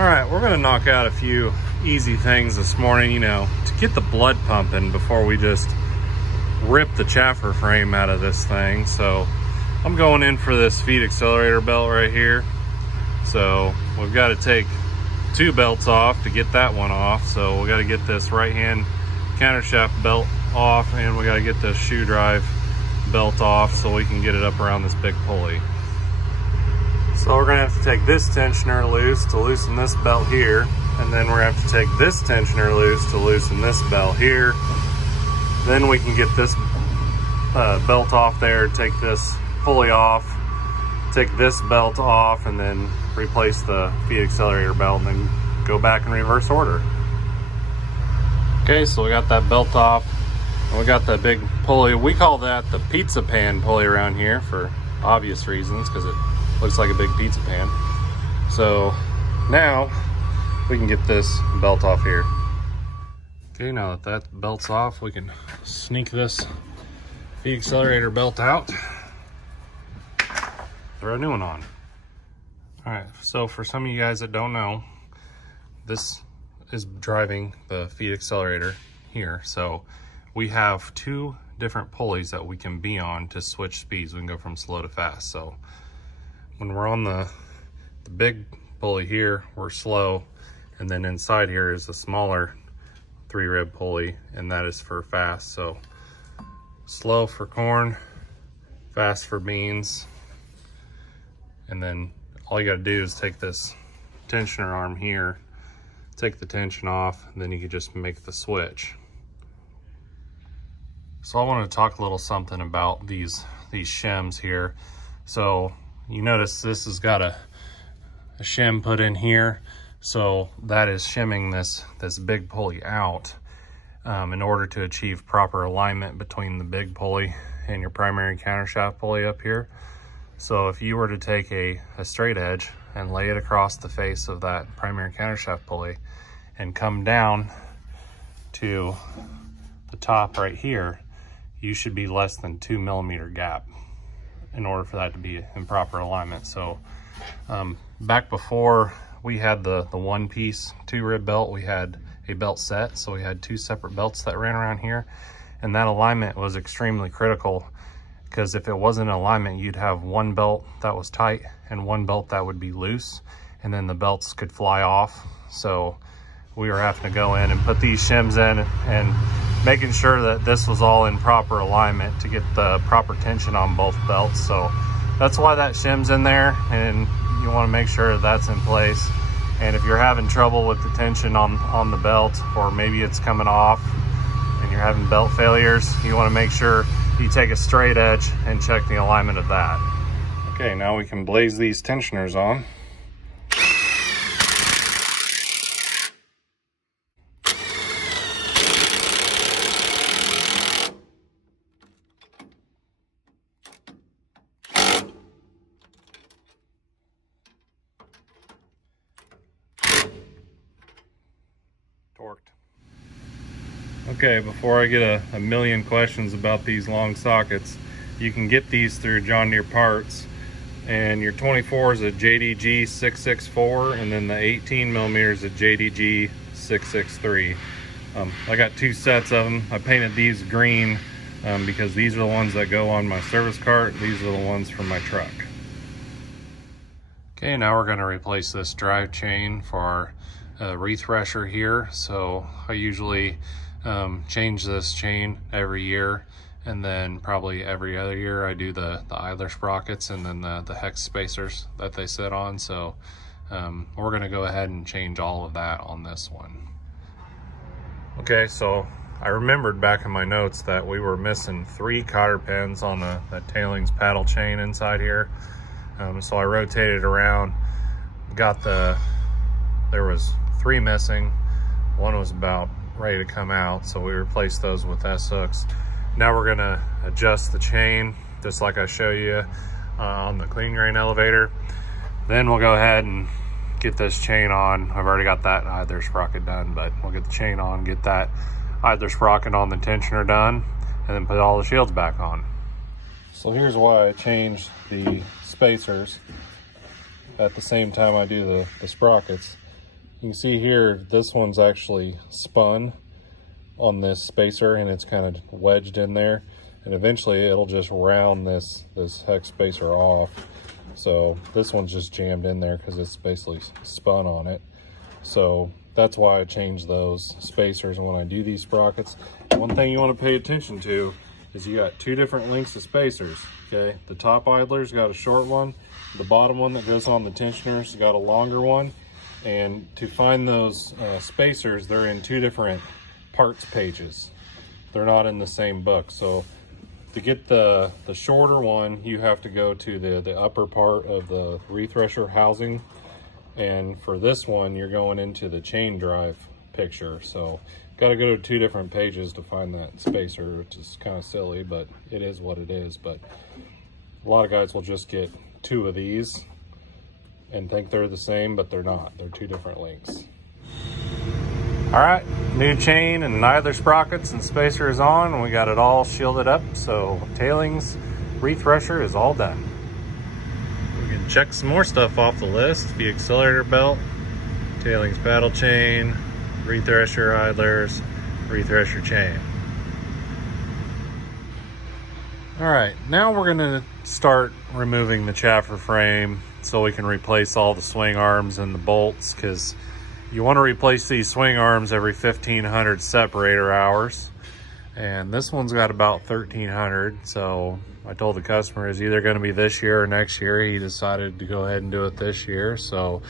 All right, we're gonna knock out a few easy things this morning, you know, to get the blood pumping before we just rip the chaffer frame out of this thing. So I'm going in for this feed accelerator belt right here. So we've got to take two belts off to get that one off. So we got to get this right hand countershaft belt off, and we got to get this shoe drive belt off so we can get it up around this big pulley. So we're gonna have to take this tensioner loose to loosen this belt here, and then we're gonna have to take this tensioner loose to loosen this belt here. Then we can get this belt off there, take this pulley off, take this belt off, and then replace the feed accelerator belt, and then go back in reverse order. Okay, so we got that belt off, and we got that big pulley. We call that the pizza pan pulley around here for obvious reasons, because it looks like a big pizza pan. So now we can get this belt off here. Okay, now that that belt's off, we can sneak this feed accelerator belt out, throw a new one on. All right, so for some of you guys that don't know, this is driving the feed accelerator here. So we have two different pulleys that we can be on to switch speeds. We can go from slow to fast. So when we're on the big pulley here, we're slow, and then inside here is a smaller 3-rib pulley, and that is for fast. So slow for corn, fast for beans, and then all you gotta do is take this tensioner arm here, take the tension off, and then you can just make the switch. So I want to talk a little something about these shims here. So you notice this has got a shim put in here. So that is shimming this big pulley out in order to achieve proper alignment between the big pulley and your primary countershaft pulley up here. So if you were to take a straight edge and lay it across the face of that primary countershaft pulley and come down to the top right here, you should be less than 2 millimeter gap in order for that to be in proper alignment. So back before we had the one piece 2-rib belt, we had a belt set. So we had two separate belts that ran around here, and that alignment was extremely critical, because if it wasn't in alignment, you'd have one belt that was tight and one belt that would be loose, and then the belts could fly off. So we were having to go in and put these shims in and making sure that this was all in proper alignment to get the proper tension on both belts. So that's why that shim's in there, and you want to make sure that's in place. And if you're having trouble with the tension on the belt, or maybe it's coming off and you're having belt failures, you want to make sure you take a straight edge and check the alignment of that. Okay, now we can blaze these tensioners on. Torqued. Okay, before I get a million questions about these long sockets, you can get these through John Deere Parts, and your 24 is a JDG 664, and then the 18 millimeters is a JDG 663. I got two sets of them. I painted these green because these are the ones that go on my service cart. These are the ones from my truck. Okay, now we're going to replace this drive chain for our rethresher here. So I usually change this chain every year, and then probably every other year I do the idler sprockets and then the hex spacers that they sit on. So we're going to go ahead and change all of that on this one. Okay, so I remembered back in my notes that we were missing 3 cotter pins on the tailings paddle chain inside here. So I rotated around, there was 3 missing. One was about ready to come out, so we replaced those with S hooks. Now we're gonna adjust the chain, just like I show you on the clean grain elevator. Then we'll go ahead and get this chain on. I've already got that idler sprocket done, but we'll get the chain on, get that idler sprocket on the tensioner done, and then put all the shields back on. So here's why I changed the spacers at the same time I do the sprockets. You can see here, this one's actually spun on this spacer and it's kind of wedged in there. And eventually it'll just round this hex spacer off. So this one's just jammed in there because it's basically spun on it. So that's why I changed those spacers. And when I do these sprockets, one thing you want to pay attention to is you got two different lengths of spacers, okay? The top idler's got a short one. The bottom one that goes on the tensioner's got a longer one. And to find those spacers, they're in two different parts pages. They're not in the same book. So to get the shorter one, you have to go to the upper part of the rethresher housing. And for this one, you're going into the chain drive picture. So got to go to two different pages to find that spacer, which is kind of silly, but it is what it is. But a lot of guys will just get two of these and think they're the same, but they're not. They're two different lengths. All right, new chain and idler sprockets and spacer is on, and we got it all shielded up. So tailings, rethresher is all done. We can check some more stuff off the list. The accelerator belt, tailings paddle chain, rethresher idlers, rethresher chain. All right, now we're gonna start removing the chaffer frame so we can replace all the swing arms and the bolts, because you want to replace these swing arms every 1,500 separator hours. And this one's got about 1,300. So I told the customer it's either going to be this year or next year. He decided to go ahead and do it this year. So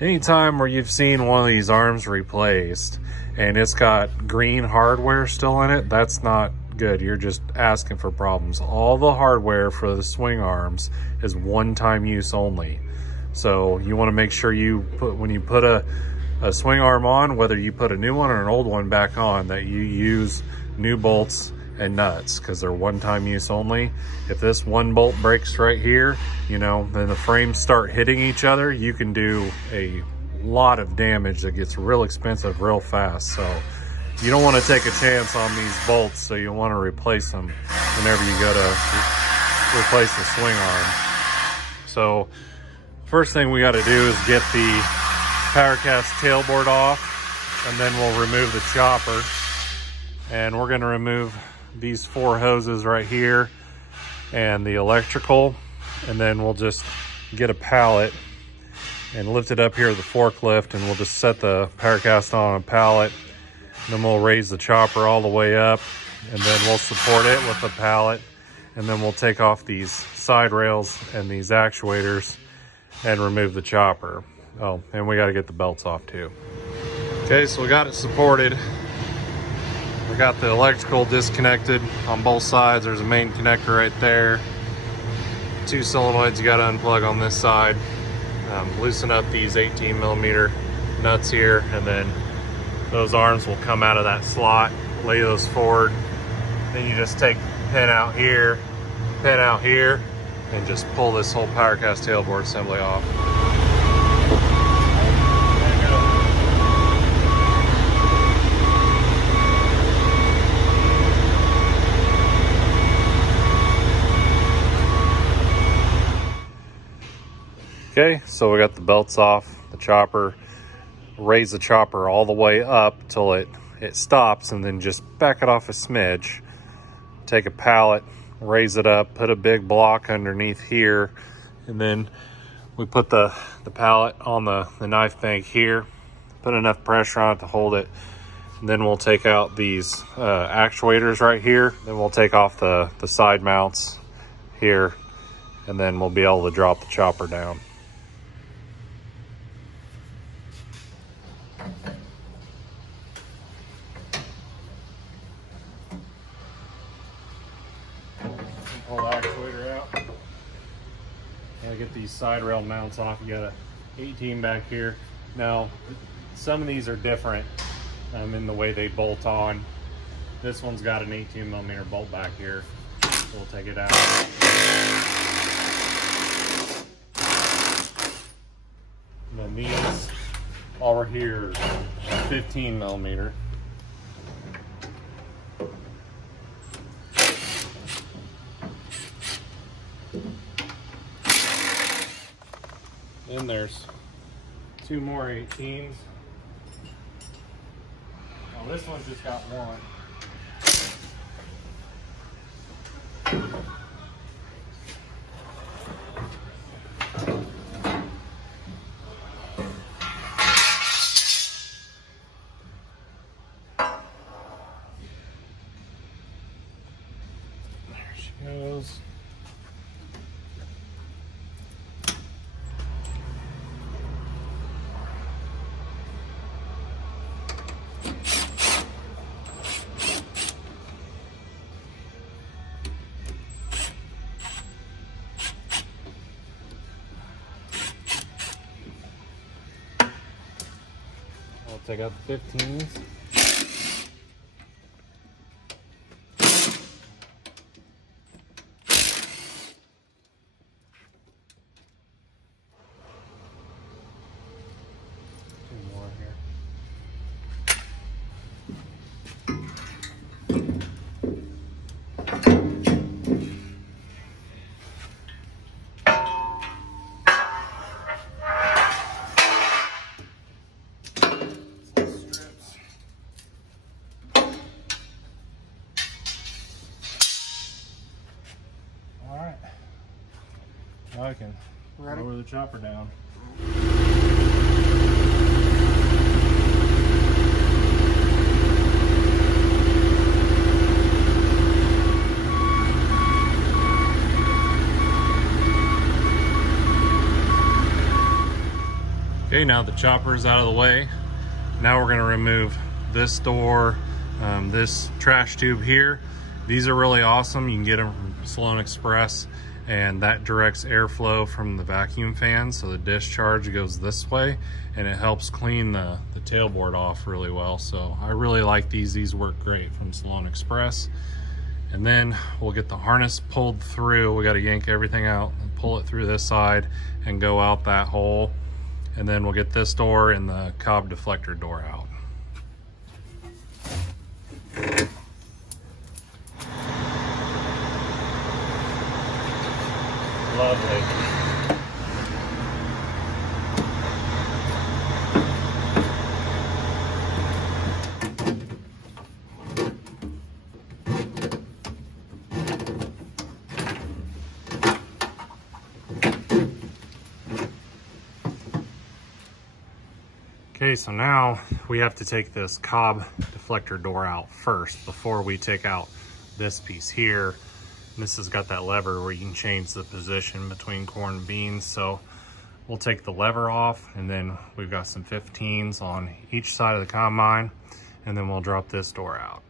anytime where you've seen one of these arms replaced and it's got green hardware still in it, that's not good. You're just asking for problems. All the hardware for the swing arms is one-time use only. So you want to make sure you put, when you put a swing arm on, whether you put a new one or an old one back on, that you use new bolts and nuts, because they're one-time use only. If this one bolt breaks right here, you know, then the frames start hitting each other, you can do a lot of damage that gets real expensive real fast. So you don't want to take a chance on these bolts, so you want to replace them whenever you go to replace the swing arm. So first thing we got to do is get the PowerCast tailboard off, and then we'll remove the chopper. And we're going to remove these four hoses right here and the electrical, and then we'll just get a pallet and lift it up here with the forklift, and we'll just set the PowerCast on a pallet. Then we'll raise the chopper all the way up, and then we'll support it with the pallet, and then we'll take off these side rails and these actuators and remove the chopper. Oh, and we got to get the belts off too. Okay, so we got it supported. We got the electrical disconnected on both sides. There's a main connector right there. Two solenoids you got to unplug on this side. Loosen up these 18mm nuts here, and then those arms will come out of that slot. Lay those forward. Then you just take the pin out here, and just pull this whole PowerCast tailboard assembly off. Okay, so we got the belts off, the chopper. Raise the chopper all the way up till it stops, and then just back it off a smidge. Take a pallet, raise it up, put a big block underneath here, and then we put the pallet on the knife bank here, put enough pressure on it to hold it, and then we'll take out these actuators right here. Then we'll take off the side mounts here, and then we'll be able to drop the chopper down. Pull the actuator out. Gotta get these side rail mounts off. You got a 18 back here. Now, some of these are different in the way they bolt on. This one's got an 18mm bolt back here. We'll take it out. And then these over here, 15mm. Then there's two more 18s. Well, this one's just got one. There she goes. I'll take out the 15s. Two more here. Now I can lower the chopper down. Okay, now the chopper is out of the way. Now we're going to remove this door, this trash tube here. These are really awesome. You can get them from Sloan Express, and that directs airflow from the vacuum fan, so the discharge goes this way, and it helps clean the tailboard off really well. So I really like these. These work great from Sloan Express. And then we'll get the harness pulled through. We got to yank everything out and pull it through this side and go out that hole. And then we'll get this door and the cob deflector door out. Lovely. Okay, so now we have to take this cob deflector door out first before we take out this piece here. This has got that lever where you can change the position between corn and beans. So we'll take the lever off, and then we've got some 15s on each side of the combine, and then we'll drop this door out.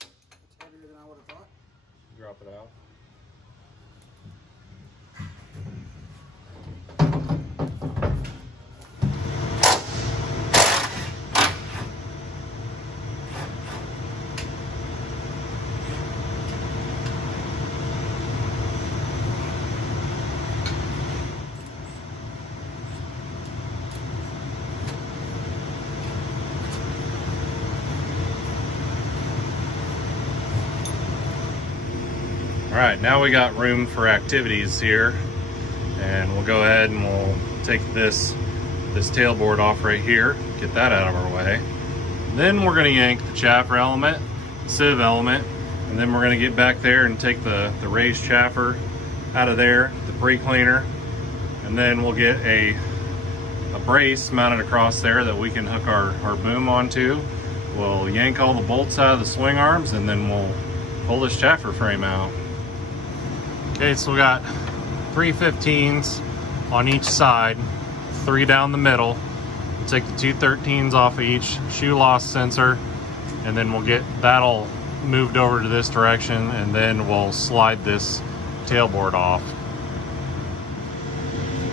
It's heavier than I would have thought. Drop it out. All right, now we got room for activities here, and we'll go ahead and we'll take this tailboard off right here, get that out of our way. Then we're gonna yank the chaffer element, sieve element, and then we're gonna get back there and take the raised chaffer out of there, the pre-cleaner, and then we'll get a brace mounted across there that we can hook our boom onto. We'll yank all the bolts out of the swing arms, and then we'll pull this chaffer frame out. Okay, so we got 3 15s on each side, 3 down the middle. We'll take the 2 13s off of each shoe loss sensor, and then we'll get that all moved over to this direction, and then we'll slide this tailboard off.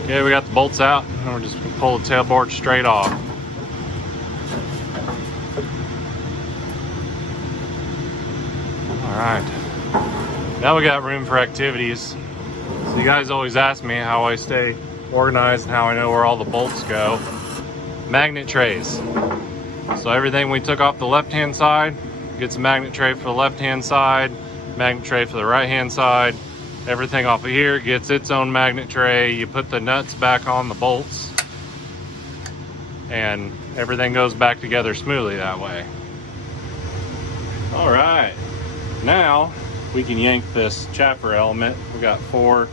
Okay, we got the bolts out, and we're just gonna pull the tailboard straight off. All right. Now we got room for activities. So you guys always ask me how I stay organized and how I know where all the bolts go. Magnet trays. So everything we took off the left-hand side gets a magnet tray for the left-hand side, magnet tray for the right-hand side. Everything off of here gets its own magnet tray. You put the nuts back on the bolts, and everything goes back together smoothly that way. All right, now we can yank this chaffer element. We got 4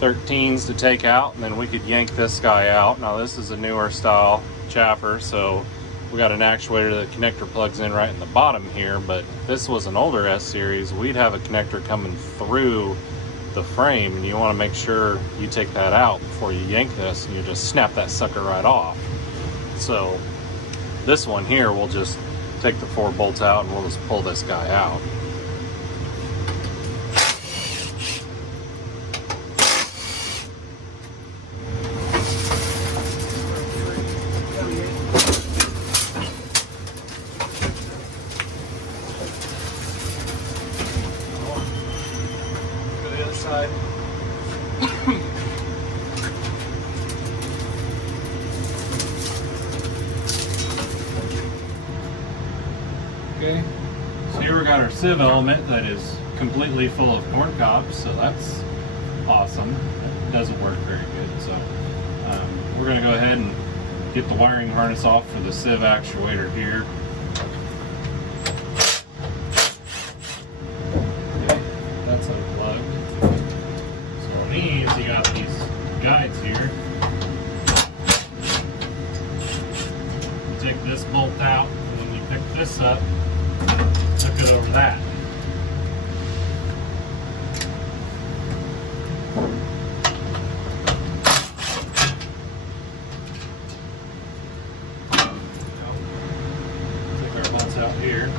13s to take out, and then we could yank this guy out. Now this is a newer style chaffer, so we got an actuator. The connector plugs in right in the bottom here, but if this was an older S series, we'd have a connector coming through the frame, and you want to make sure you take that out before you yank this, and you just snap that sucker right off. So this one here, we'll just take the 4 bolts out and we'll just pull this guy out. Go to the other side. Okay, so here we got our sieve element that is completely full of corn cobs, so that's awesome. It doesn't work very good, so we're going to go ahead and get the wiring harness off for the sieve actuator here. Okay, that's unplugged. So on these, you got these guides here. You take this bolt out, and when you pick this up, hook it over that. Take our bolts out here.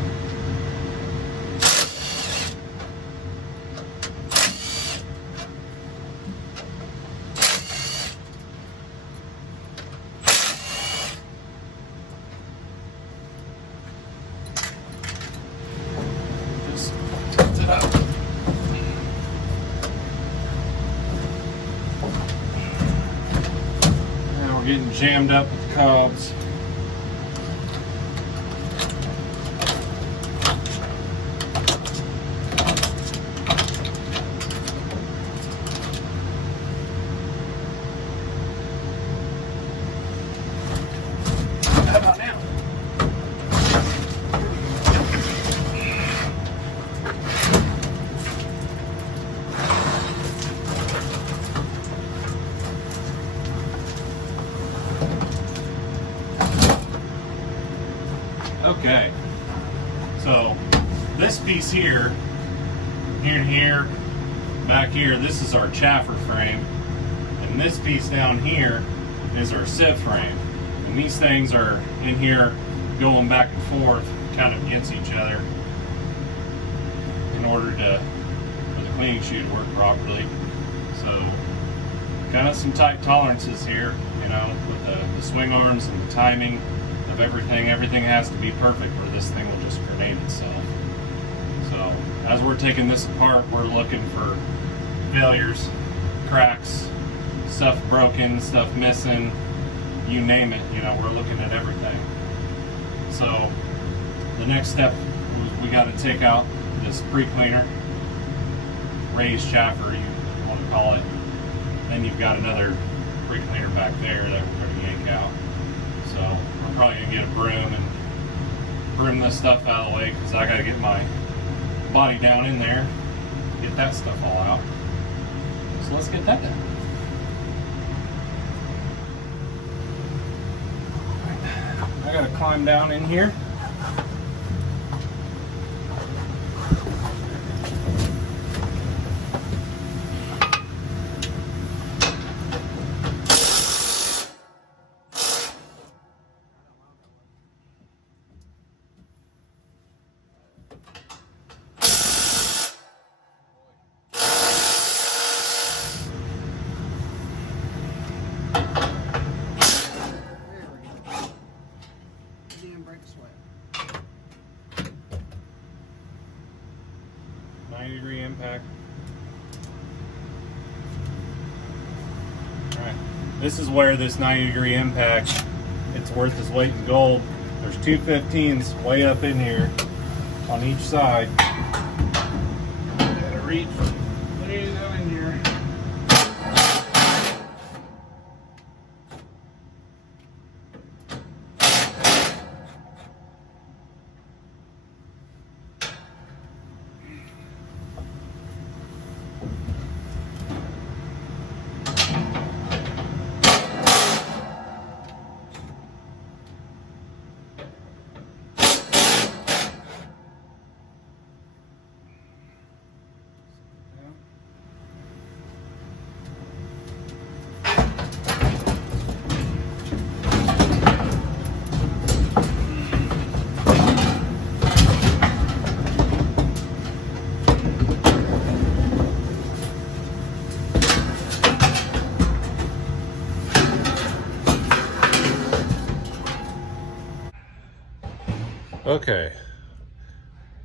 Now we're getting jammed up with cobs. How about now? Okay, so this piece here, here and here, back here, this is our chaffer frame, and this piece down here is our sieve frame. And these things are in here going back and forth kind of against each other in order for the cleaning shoe to work properly. So kind of some tight tolerances here, you know, with the swing arms and the timing of everything. Everything has to be perfect or this thing will just grenade itself. So as we're taking this apart, we're looking for failures, cracks, stuff broken, stuff missing, you name it, you know, we're looking at everything. So the next step, we got to take out this pre-cleaner, raised chaffer, you want to call it. Then you've got another pre-cleaner back there that we're going to yank out. So I'm probably going to get a broom and broom this stuff out of the way, because I got to get my body down in there, get that stuff all out. So let's get that done. I got to climb down in here. Sweat. 90-degree impact. Alright, this is where this 90-degree impact, it's worth its weight in gold. There's two 15s way up in here on each side. Gotta reach way down in here. Okay,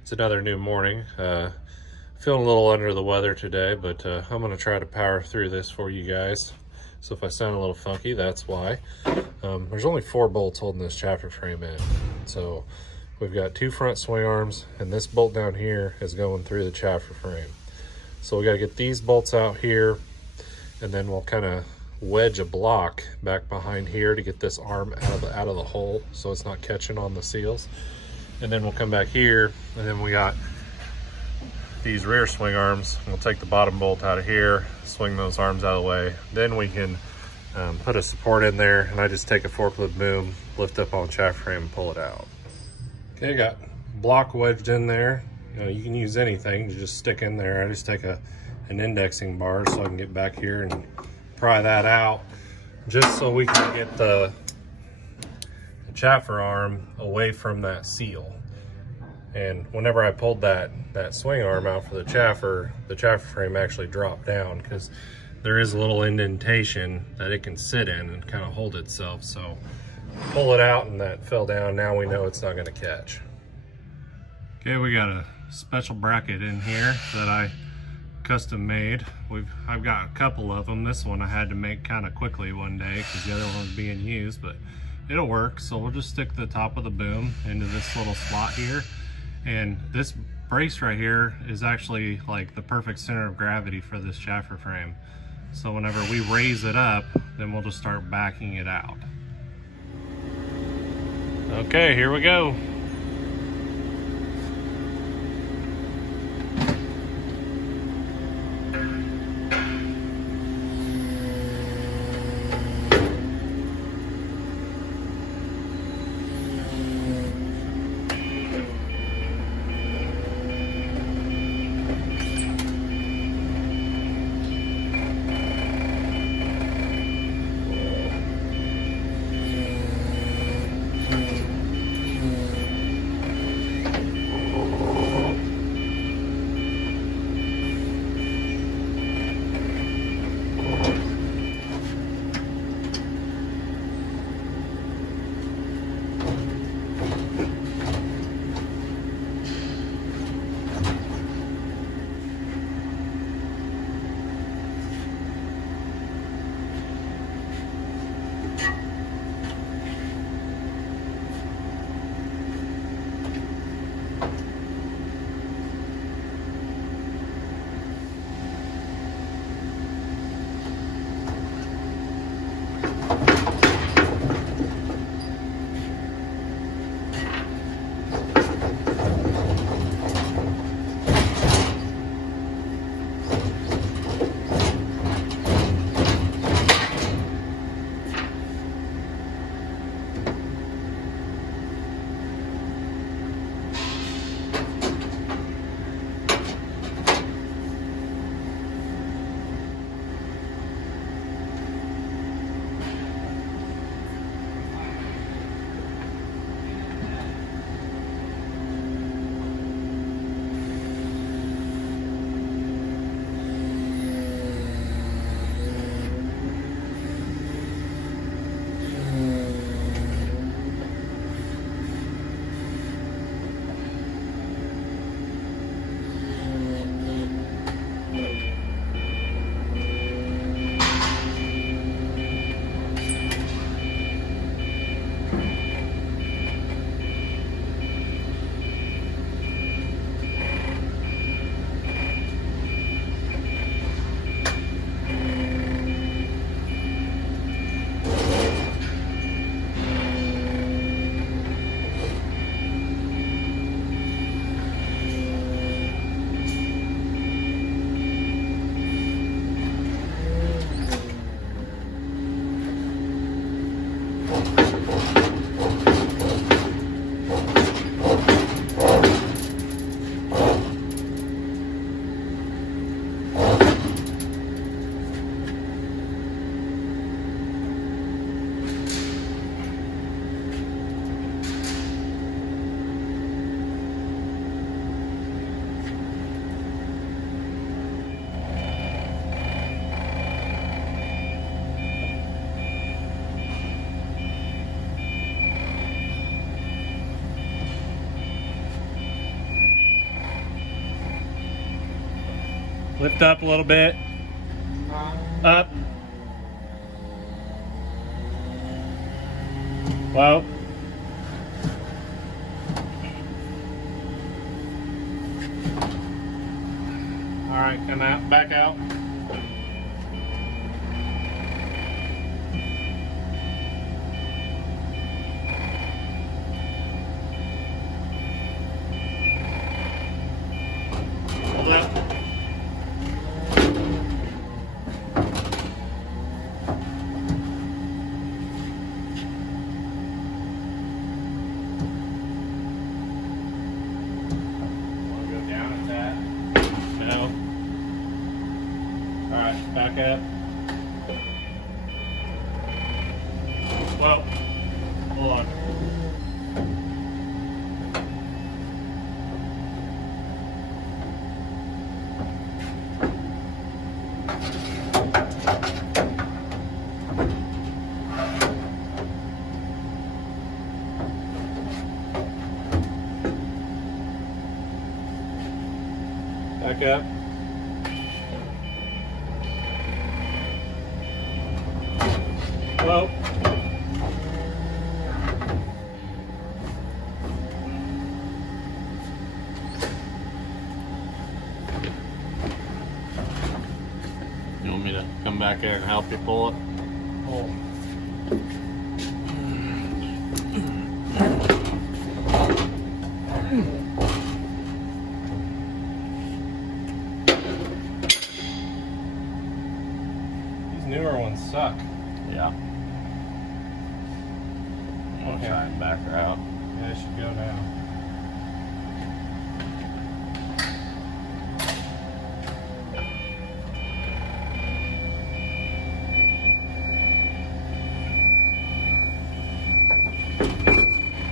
it's another new morning. Feeling a little under the weather today, but I'm gonna try to power through this for you guys. So if I sound a little funky, that's why. There's only 4 bolts holding this chaffer frame in. So we've got 2 front swing arms, and this bolt down here is going through the chaffer frame. So we gotta get these bolts out here, and then we'll kind of wedge a block back behind here to get this arm out of the hole so it's not catching on the seals. And then we'll come back here, and then we got these rear swing arms. We'll take the bottom bolt out of here, swing those arms out of the way. Then we can put a support in there, and I just take a forklift boom, lift up on the chaffer frame and pull it out. Okay, got block wedged in there. You can use anything to just stick in there. I just take an indexing bar so I can get back here and pry that out, just so we can get the chaffer arm away from that seal. And whenever I pulled that swing arm out for the chaffer frame actually dropped down, because there is a little indentation that it can sit in and kind of hold itself. So pull it out, and that fell down. Now we know it's not going to catch. Okay, we got a special bracket in here that I custom made. I've got a couple of them. This one I had to make kind of quickly one day because the other one was being used, but it'll work. So we'll just stick the top of the boom into this little slot here, and this brace right here is actually like the perfect center of gravity for this chaffer frame. So whenever we raise it up, then we'll just start backing it out. Okay, here we go. Lift up a little bit. Up. Whoa. All right, come out, back out. Hold up. Want to go down a tad? No. All right, back up. Whoa. Hold on. Back up. Whoa. You want me to come back there and help you pull it? Oh. These newer ones suck. Yeah. I'll try and back her out. Yeah, it should go now.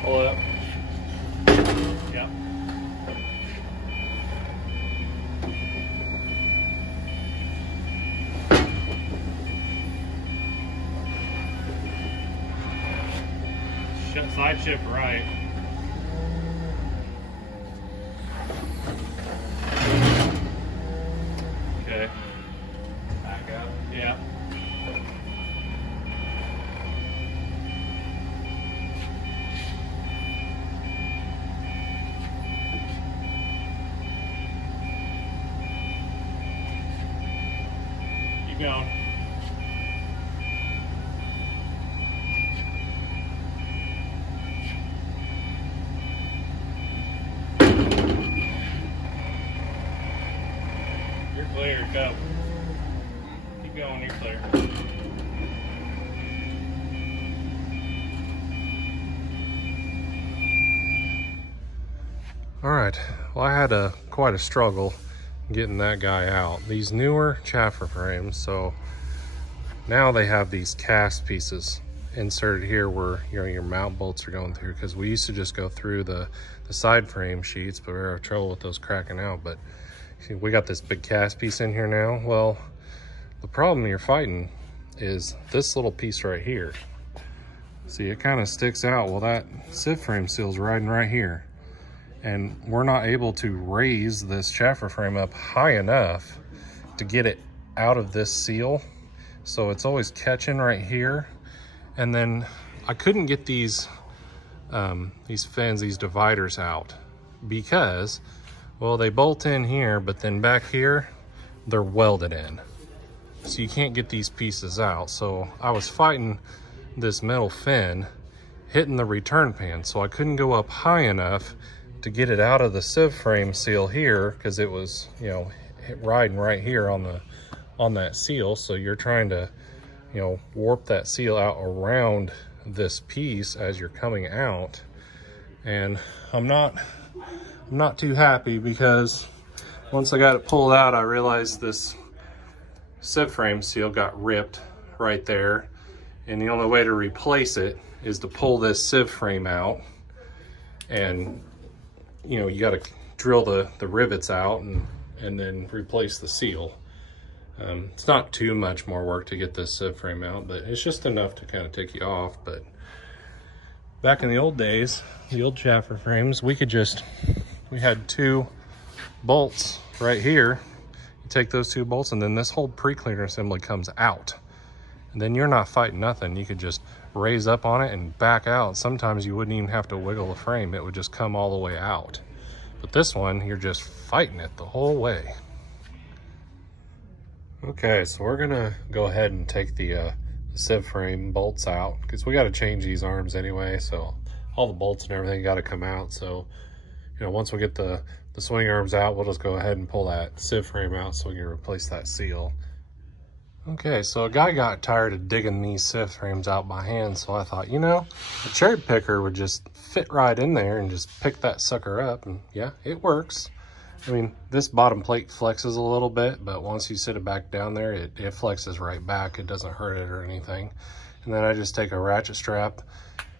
Pull up. Yep. Side shift right. Okay. Back up. Yeah. Keep going. You're clear, go. Keep going, you're clear. All right, well, I had quite a struggle getting that guy out. These newer chaffer frames, so now they have these cast pieces inserted here where your mount bolts are going through, because we used to just go through the side frame sheets, but we were having trouble with those cracking out. But see, we got this big cast piece in here now. Well, the problem you're fighting is this little piece right here. See, it kind of sticks out. Well, that sieve frame seal's riding right here, and we're not able to raise this chaffer frame up high enough to get it out of this seal. So it's always catching right here. And then I couldn't get these fins, these dividers out, because, well, they bolt in here, but then back here, they're welded in. So you can't get these pieces out. So I was fighting this metal fin hitting the return pan. So I couldn't go up high enough to get it out of the sieve frame seal here, because it was, you know, riding right here on that seal. So you're trying to, you know, warp that seal out around this piece as you're coming out. And I'm not too happy, because once I got it pulled out, I realized this sieve frame seal got ripped right there, and the only way to replace it is to pull this sieve frame out, and you know, you got to drill the rivets out and then replace the seal. It's not too much more work to get this sieve frame out, but it's just enough to kind of take you off. But back in the old days, the old chaffer frames, we had 2 bolts right here. You take those two bolts, and then this whole pre-cleaner assembly comes out. And then you're not fighting nothing. You could just raise up on it and back out. Sometimes you wouldn't even have to wiggle the frame. It would just come all the way out. But this one, you're just fighting it the whole way. Okay, so we're gonna go ahead and take the sieve frame bolts out, because we got to change these arms anyway, so all the bolts and everything got to come out. So, you know, once we get the swing arms out, we'll just go ahead and pull that sieve frame out so we can replace that seal. Okay, so a guy got tired of digging these sieve frames out by hand, so I thought, you know, a cherry picker would just fit right in there and just pick that sucker up, and yeah, it works. I mean, this bottom plate flexes a little bit, but once you sit it back down there, it flexes right back. It doesn't hurt it or anything. And then I just take a ratchet strap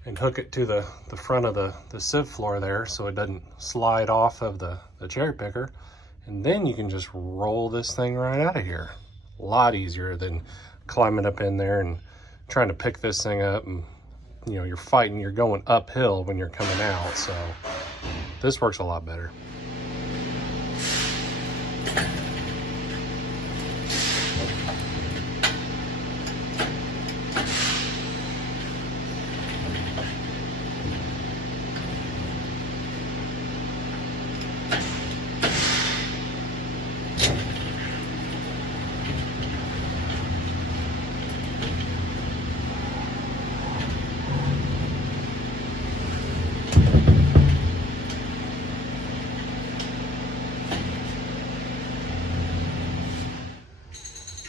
and hook it to the front of the sieve floor there so it doesn't slide off of the cherry picker. And then you can just roll this thing right out of here. A lot easier than climbing up in there and trying to pick this thing up. And, you know, you're going uphill when you're coming out. So this works a lot better.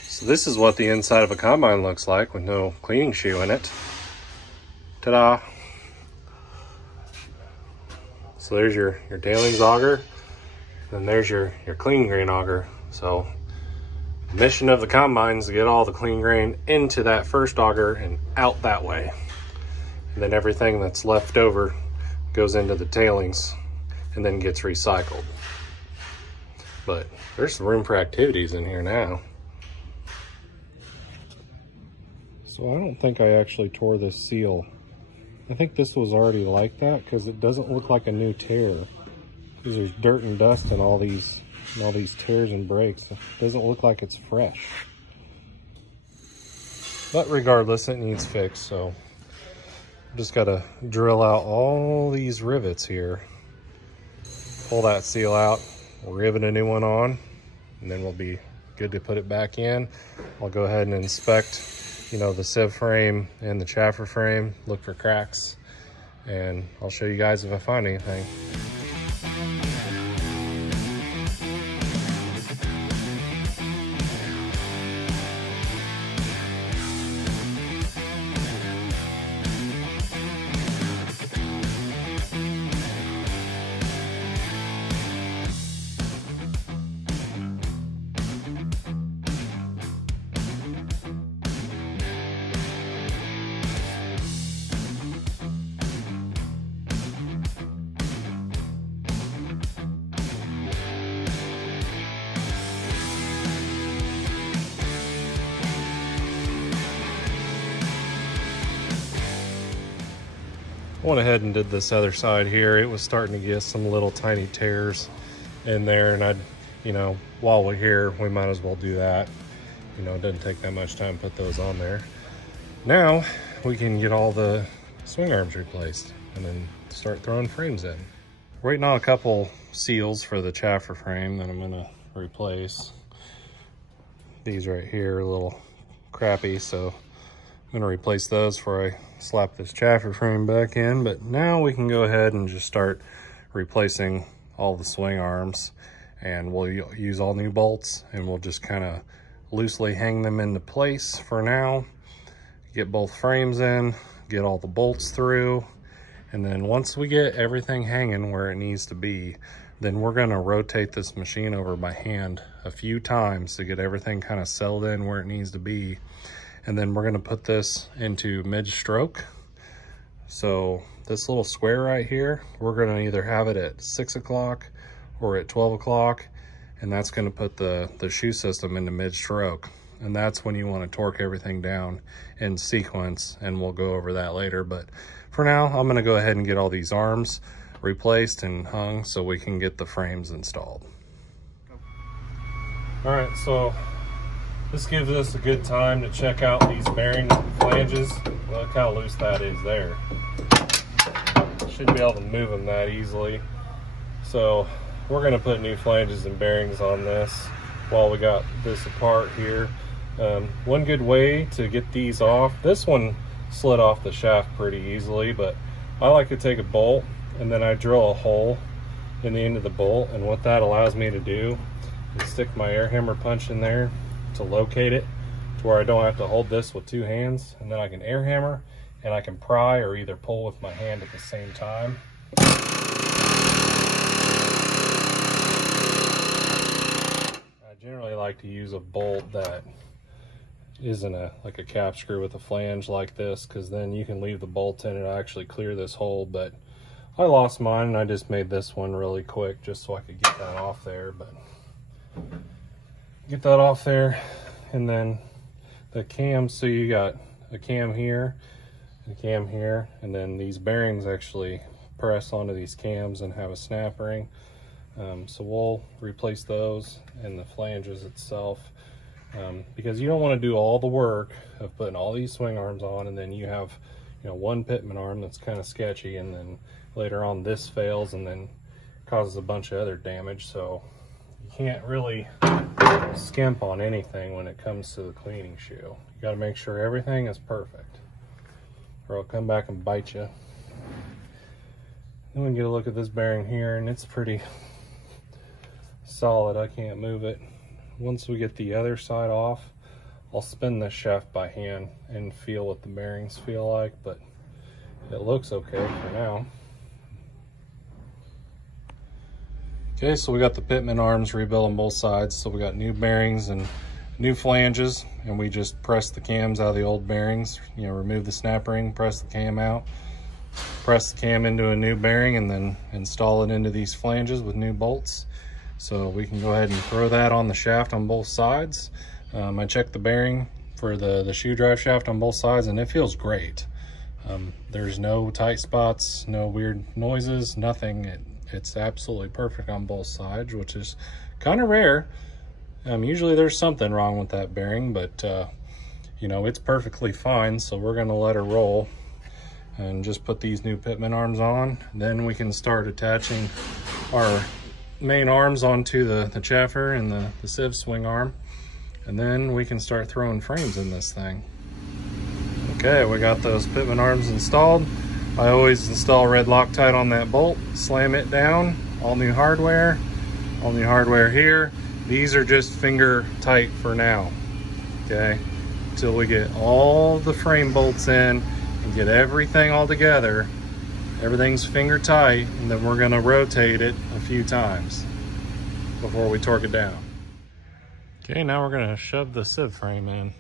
So this is what the inside of a combine looks like with no cleaning shoe in it. Ta-da! So there's your tailings auger, and there's your clean grain auger. So the mission of the combine is to get all the clean grain into that first auger and out that way. And then everything that's left over goes into the tailings and then gets recycled. But there's some room for activities in here now. So I don't think I actually tore this seal. I think this was already like that because it doesn't look like a new tear. Because there's dirt and dust and all these tears and breaks. It doesn't look like it's fresh. But regardless, it needs fixed. So just got to drill out all these rivets here. Pull that seal out, rivet a new one on, and then we'll be good to put it back in. I'll go ahead and inspect, you know, the sieve frame and the chaffer frame, look for cracks, and I'll show you guys if I find anything. I went ahead and did this other side here. It was starting to get some little tiny tears in there, and you know, while we're here, we might as well do that. You know, it doesn't take that much time to put those on there. Now we can get all the swing arms replaced and then start throwing frames in. Waiting on a couple seals for the chaffer frame that I'm gonna replace. These right here are a little crappy, so I'm gonna replace those before I slap this chaffer frame back in. But now we can go ahead and just start replacing all the swing arms, and we'll use all new bolts, and we'll just kind of loosely hang them into place for now. Get both frames in, get all the bolts through, and then once we get everything hanging where it needs to be, then we're gonna rotate this machine over by hand a few times to get everything kind of settled in where it needs to be. And then we're gonna put this into mid-stroke. So this little square right here, we're gonna either have it at 6 o'clock or at 12 o'clock, and that's gonna put the shoe system into mid-stroke. And that's when you wanna torque everything down in sequence, and we'll go over that later. But for now, I'm gonna go ahead and get all these arms replaced and hung so we can get the frames installed. All right, so this gives us a good time to check out these bearing flanges. Look how loose that is there. Should be able to move them that easily. So we're gonna put new flanges and bearings on this while we got this apart here. One good way to get these off, this one slid off the shaft pretty easily, but I like to take a bolt and then I drill a hole in the end of the bolt, and what that allows me to do is stick my air hammer punch in there to locate it to where I don't have to hold this with two hands, and then I can air hammer and I can pry or either pull with my hand at the same time. I generally like to use a bolt that isn't like a cap screw with a flange like this, because then you can leave the bolt in and actually clear this hole. But I lost mine and I just made this one really quick just so I could get that off there. But get that off there, and then the cam, so you got a cam here, a cam here, and then these bearings actually press onto these cams and have a snap ring. So we'll replace those and the flanges itself, because you don't want to do all the work of putting all these swing arms on and then you have, you know, one pitman arm that's kind of sketchy, and then later on this fails and then causes a bunch of other damage. So you can't really skimp on anything when it comes to the cleaning shoe. You got to make sure everything is perfect, or it'll come back and bite you. Then we can get a look at this bearing here, and it's pretty solid. I can't move it. Once we get the other side off, I'll spin this shaft by hand and feel what the bearings feel like, but it looks okay for now. Okay, so we got the pitman arms rebuilt on both sides. So we got new bearings and new flanges, and we just press the cams out of the old bearings, you know, remove the snap ring, press the cam out, press the cam into a new bearing, and then install it into these flanges with new bolts. So we can go ahead and throw that on the shaft on both sides. I checked the bearing for the shoe drive shaft on both sides, and it feels great. There's no tight spots, no weird noises, nothing. It's absolutely perfect on both sides, which is kind of rare. Usually there's something wrong with that bearing, but you know, it's perfectly fine. So we're gonna let her roll and just put these new pitman arms on. Then we can start attaching our main arms onto the chaffer and the sieve swing arm, and then we can start throwing frames in this thing. Okay, we got those pitman arms installed. I always install red Loctite on that bolt, slam it down, all new hardware here. These are just finger tight for now, okay? Until we get all the frame bolts in and get everything all together, everything's finger tight, and then we're gonna rotate it a few times before we torque it down. Okay, now we're gonna shove the sieve frame in.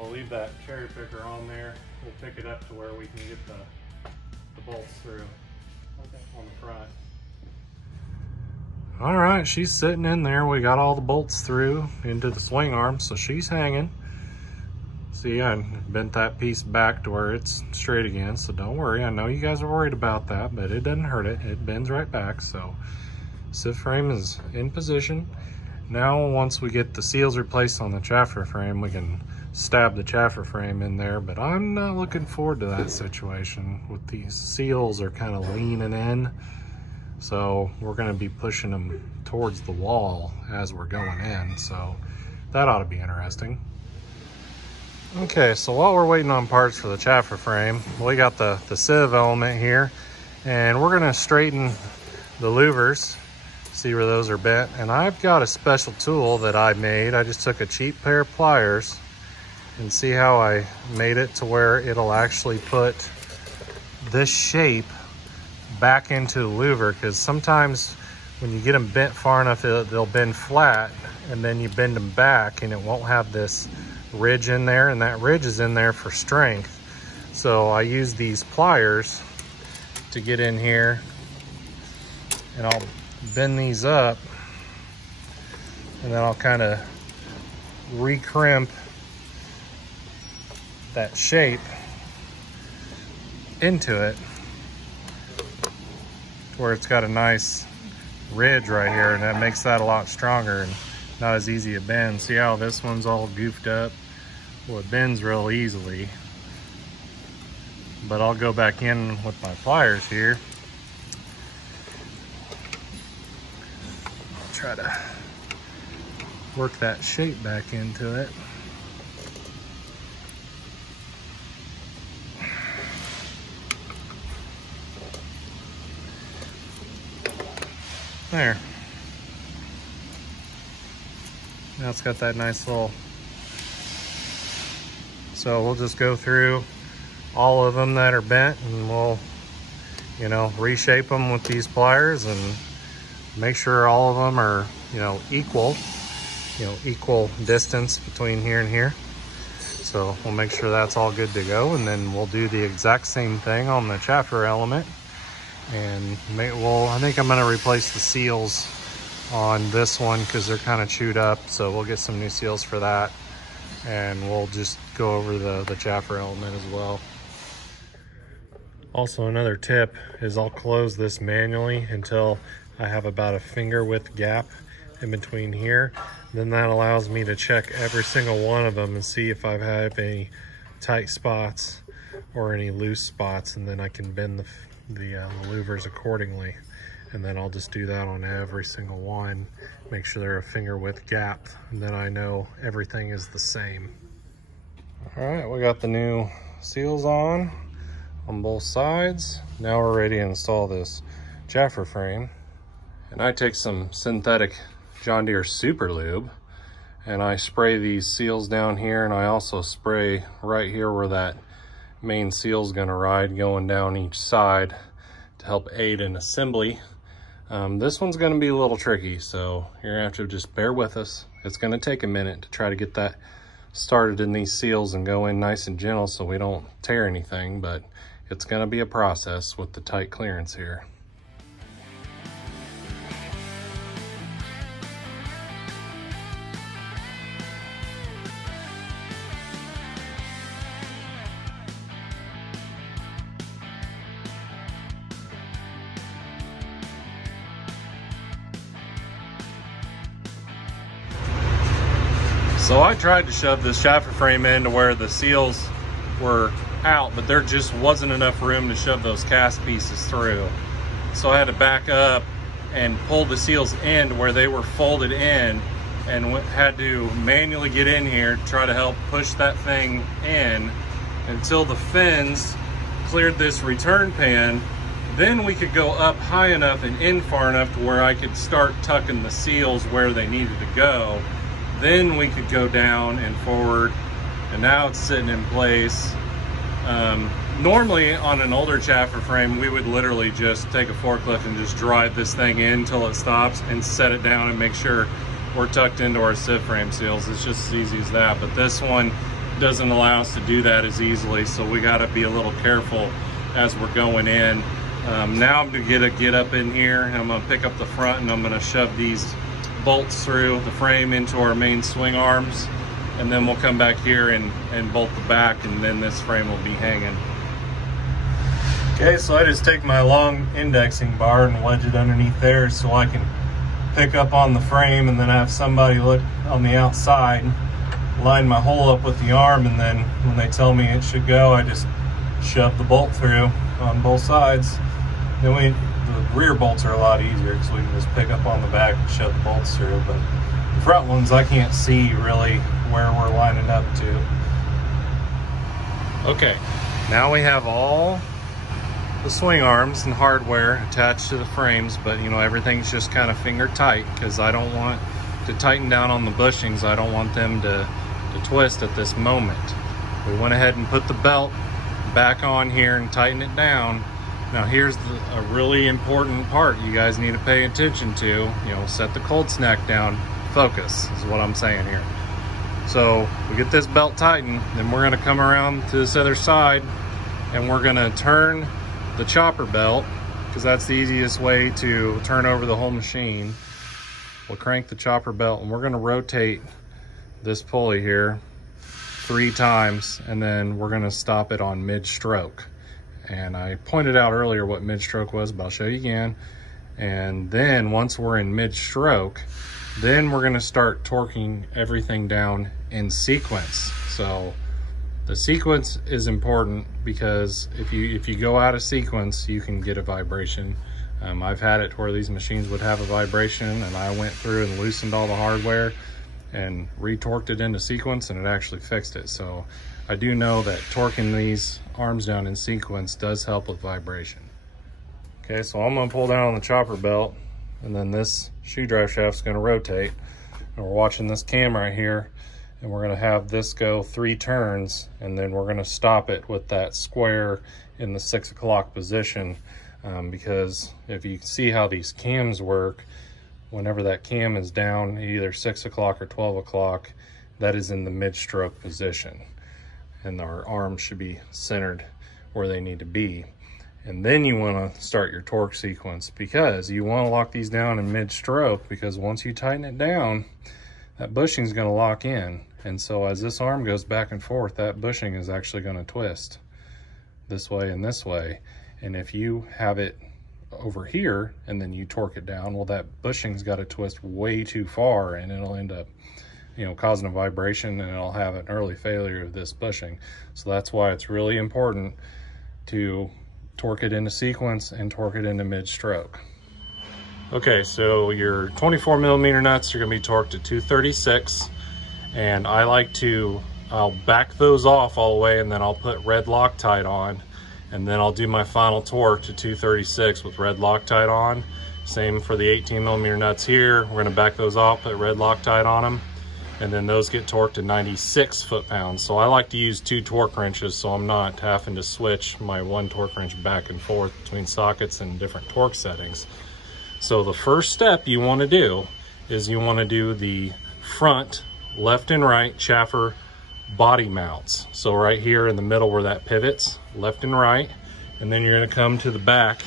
We'll leave that cherry picker on there. We'll pick it up to where we can get the bolts through on the front. All right, she's sitting in there. We got all the bolts through into the swing arm, so she's hanging. See, I bent that piece back to where it's straight again, so don't worry. I know you guys are worried about that, but it doesn't hurt it. It bends right back, so sieve frame is in position. Now, once we get the seals replaced on the chaffer frame, we can stab the chaffer frame in there, but I'm not looking forward to that situation. With these seals are kind of leaning in, so we're gonna be pushing them towards the wall as we're going in, so that ought to be interesting. Okay, so while we're waiting on parts for the chaffer frame, we got the sieve element here, and we're gonna straighten the louvers, see where those are bent. And I've got a special tool that I made. I just took a cheap pair of pliers, and see how I made it to where it'll actually put this shape back into the louver, because sometimes when you get them bent far enough, they'll bend flat, and then you bend them back and it won't have this ridge in there, and that ridge is in there for strength. So I use these pliers to get in here, and I'll bend these up, and then I'll kind of recrimp that shape into it where it's got a nice ridge right here, and that makes that a lot stronger and not as easy to bend. See how this one's all goofed up? Well, it bends real easily, but I'll go back in with my pliers here. I'll try to work that shape back into it. There. Now it's got that nice little... So we'll just go through all of them that are bent, and we'll, you know, reshape them with these pliers and make sure all of them are, you know, equal distance between here and here. So we'll make sure that's all good to go, and then we'll do the exact same thing on the chaffer element. And I think I'm gonna replace the seals on this one because they're kind of chewed up, so we'll get some new seals for that, and we'll just go over the chaffer element as well. Also, another tip is I'll close this manually until I have about a finger width gap in between here. Then that allows me to check every single one of them and see if I have any tight spots or any loose spots, and then I can bend the louvers accordingly. And then I'll just do that on every single one, make sure they're a finger width gap, and then I know everything is the same. All right, we got the new seals on both sides. Now we're ready to install this chaffer frame. And I take some synthetic John Deere Super Lube, and I spray these seals down here, and I also spray right here where that main seal is gonna ride, going down each side to help aid in assembly. This one's gonna be a little tricky, so you're gonna have to just bear with us. It's gonna take a minute to try to get that started in these seals and go in nice and gentle so we don't tear anything, but it's gonna be a process with the tight clearance here. So I tried to shove this chaffer frame in to where the seals were out, but there just wasn't enough room to shove those cast pieces through. So I had to back up and pull the seals in to where they were folded in, and had to manually get in here to try to help push that thing in until the fins cleared this return pan. Then we could go up high enough and in far enough to where I could start tucking the seals where they needed to go. Then we could go down and forward, and now it's sitting in place. Normally on an older chaffer frame, we would literally just take a forklift and just drive this thing in until it stops and set it down and make sure we're tucked into our sieve frame seals. It's just as easy as that, but this one doesn't allow us to do that as easily, so we gotta be a little careful as we're going in. Now I'm gonna get up in here, and I'm gonna pick up the front, and I'm gonna shove these bolts through the frame into our main swing arms, and then we'll come back here and bolt the back, and then this frame will be hanging. Okay, so I just take my long indexing bar and wedge it underneath there so I can pick up on the frame, and then have somebody look on the outside, line my hole up with the arm, and then when they tell me it should go, I just shove the bolt through on both sides. Then the rear bolts are a lot easier because we can just pick up on the back and shove the bolts through, but the front ones I can't see really where we're lining up to. Okay, now we have all the swing arms and hardware attached to the frames, but you know, everything's just kind of finger tight because I don't want to tighten down on the bushings. I don't want them to twist at this moment. We went ahead and put the belt back on here and tighten it down. Now here's a really important part you guys need to pay attention to. You know, set the cold snack down. Focus is what I'm saying here. So we get this belt tightened, then we're gonna come around to this other side and we're gonna turn the chopper belt, because that's the easiest way to turn over the whole machine. We'll crank the chopper belt and we're gonna rotate this pulley here 3 times, and then we're gonna stop it on mid-stroke. And I pointed out earlier what mid-stroke was, but I'll show you again. And then once we're in mid-stroke, then we're gonna start torquing everything down in sequence. So the sequence is important because if you go out of sequence, you can get a vibration. I've had it where these machines would have a vibration, and I went through and loosened all the hardware and retorqued it into sequence, and it actually fixed it. So I do know that torquing these arms down in sequence does help with vibration. Okay, so I'm gonna pull down on the chopper belt, and then this shoe drive shaft's gonna rotate. And we're watching this cam right here, and we're gonna have this go 3 turns, and then we're gonna stop it with that square in the 6 o'clock position. Because if you see how these cams work, whenever that cam is down either 6 o'clock or 12 o'clock, that is in the mid-stroke position, and our arms should be centered where they need to be. And then you want to start your torque sequence, because you want to lock these down in mid-stroke, because once you tighten it down, that bushing is going to lock in. And so as this arm goes back and forth, that bushing is actually going to twist this way and this way. And if you have it over here and then you torque it down, well, that bushing's got to twist way too far, and it'll end up, you know, causing a vibration, and it'll have an early failure of this bushing. So that's why it's really important to torque it into sequence and torque it into mid-stroke. Okay, so your 24 millimeter nuts are gonna be torqued at 236, and I'll back those off all the way, and then I'll put red Loctite on, and then I'll do my final torque to 236 with red Loctite on. Same for the 18 millimeter nuts here. We're gonna back those off, put red Loctite on them, and then those get torqued to 96 foot-pounds. So I like to use 2 torque wrenches, so I'm not having to switch my 1 torque wrench back and forth between sockets and different torque settings. So the first step you want to do is you want to do the front left and right chaffer body mounts. So right here in the middle where that pivots, left and right, and then you're going to come to the back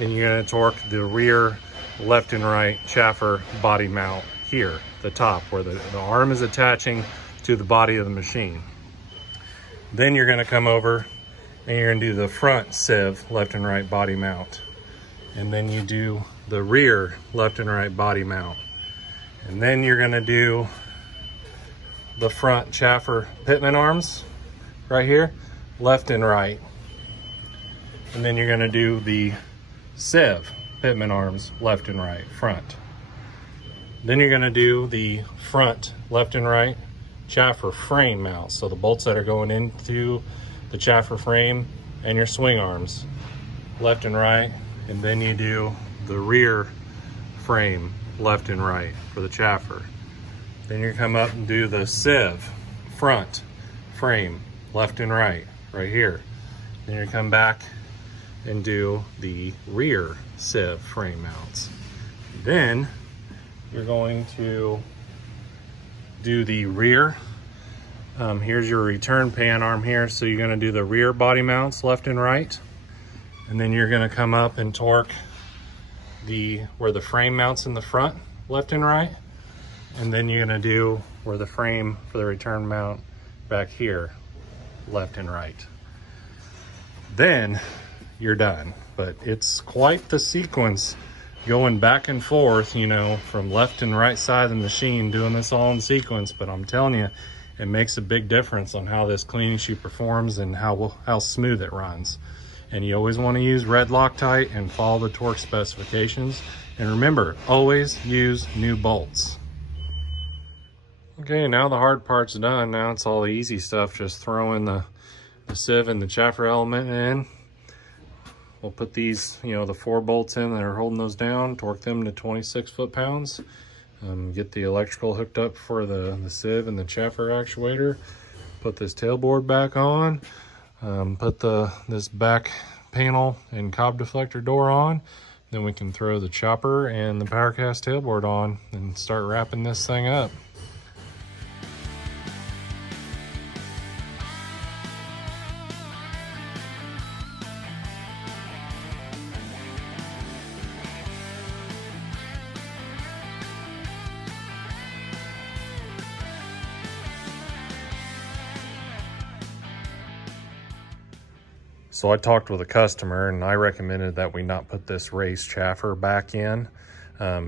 and you're going to torque the rear left and right chaffer body mount here, the top where the arm is attaching to the body of the machine. Then you're going to come over and you're going to do the front sieve left and right body mount, and then you do the rear left and right body mount, and then you're going to do the front chaffer pitman arms right here, left and right, and then you're going to do the sieve pitman arms left and right front. Then you're going to do the front left and right chaffer frame mount, so the bolts that are going into the chaffer frame and your swing arms left and right, and then you do the rear frame left and right for the chaffer. Then you come up and do the sieve front frame left and right here. Then you come back and do the rear sieve frame mounts. Then you're going to do the rear. Here's your return pan arm here. So you're going to do the rear body mounts left and right. And then you're going to come up and torque where the frame mounts in the front left and right. And then you're going to do where the frame for the return mount back here, left and right. Then you're done. But it's quite the sequence going back and forth, you know, from left and right side of the machine, doing this all in sequence. But I'm telling you, it makes a big difference on how this cleaning shoe performs and how smooth it runs. And you always want to use red Loctite and follow the torque specifications. And remember, always use new bolts. Okay, now the hard part's done. Now it's all the easy stuff, just throwing the sieve and the chaffer element in. We'll put these, you know, the 4 bolts in that are holding those down, torque them to 26 foot-pounds. Get the electrical hooked up for the sieve and the chaffer actuator. Put this tailboard back on. Put this back panel and cob deflector door on. Then we can throw the chopper and the PowerCast tailboard on and start wrapping this thing up. So I talked with a customer and I recommended that we not put this raised chaffer back in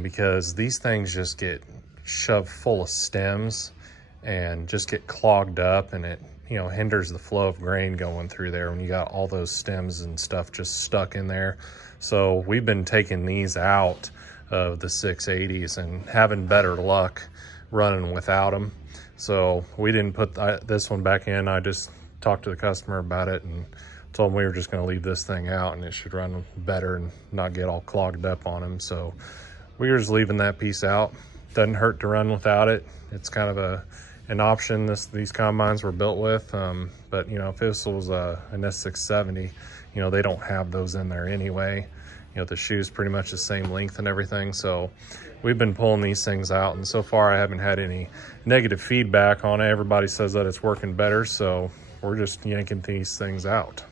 because these things just get shoved full of stems and just get clogged up, and it, you know, hinders the flow of grain going through there when you got all those stems and stuff just stuck in there. So we've been taking these out of the 680s and having better luck running without them. So we didn't put this one back in. I just talked to the customer about it and told him we were just going to leave this thing out and it should run better and not get all clogged up on him. So we were just leaving that piece out. Doesn't hurt to run without it. It's kind of an option these combines were built with. But you know, if this was an S670, you know, they don't have those in there anyway. You know, the shoe's pretty much the same length and everything. So we've been pulling these things out, and so far I haven't had any negative feedback on it. Everybody says that it's working better, so we're just yanking these things out.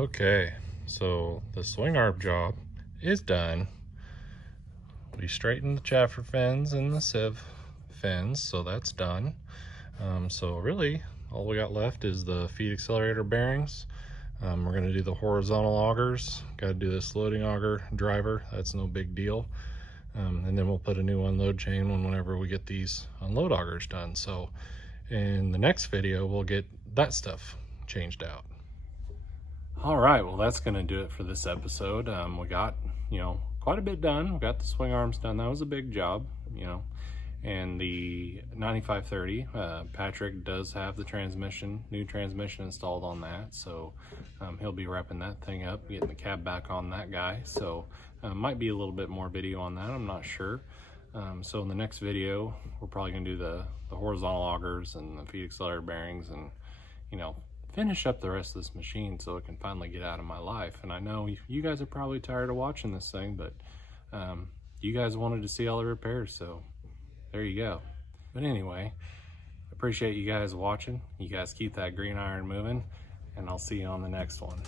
Okay, so the swing arm job is done. We straightened the chaffer fins and the sieve fins, so that's done. So really, all we got left is the feed accelerator bearings. We're gonna do the horizontal augers. Gotta do this loading auger driver, that's no big deal. And then we'll put a new unload chain whenever we get these unload augers done. So in the next video, we'll get that stuff changed out. All right, well, that's gonna do it for this episode. We got, quite a bit done. We got the swing arms done. That was a big job, and the 9530, Patrick does have the new transmission installed on that. So he'll be wrapping that thing up, getting the cab back on that guy. So might be a little bit more video on that, I'm not sure. So in the next video, we're probably gonna do the horizontal augers and the feed accelerator bearings and, finish up the rest of this machine so it can finally get out of my life. And I know you guys are probably tired of watching this thing, but you guys wanted to see all the repairs, so there you go. But anyway, appreciate you guys watching. You guys keep that green iron moving, and I'll see you on the next one.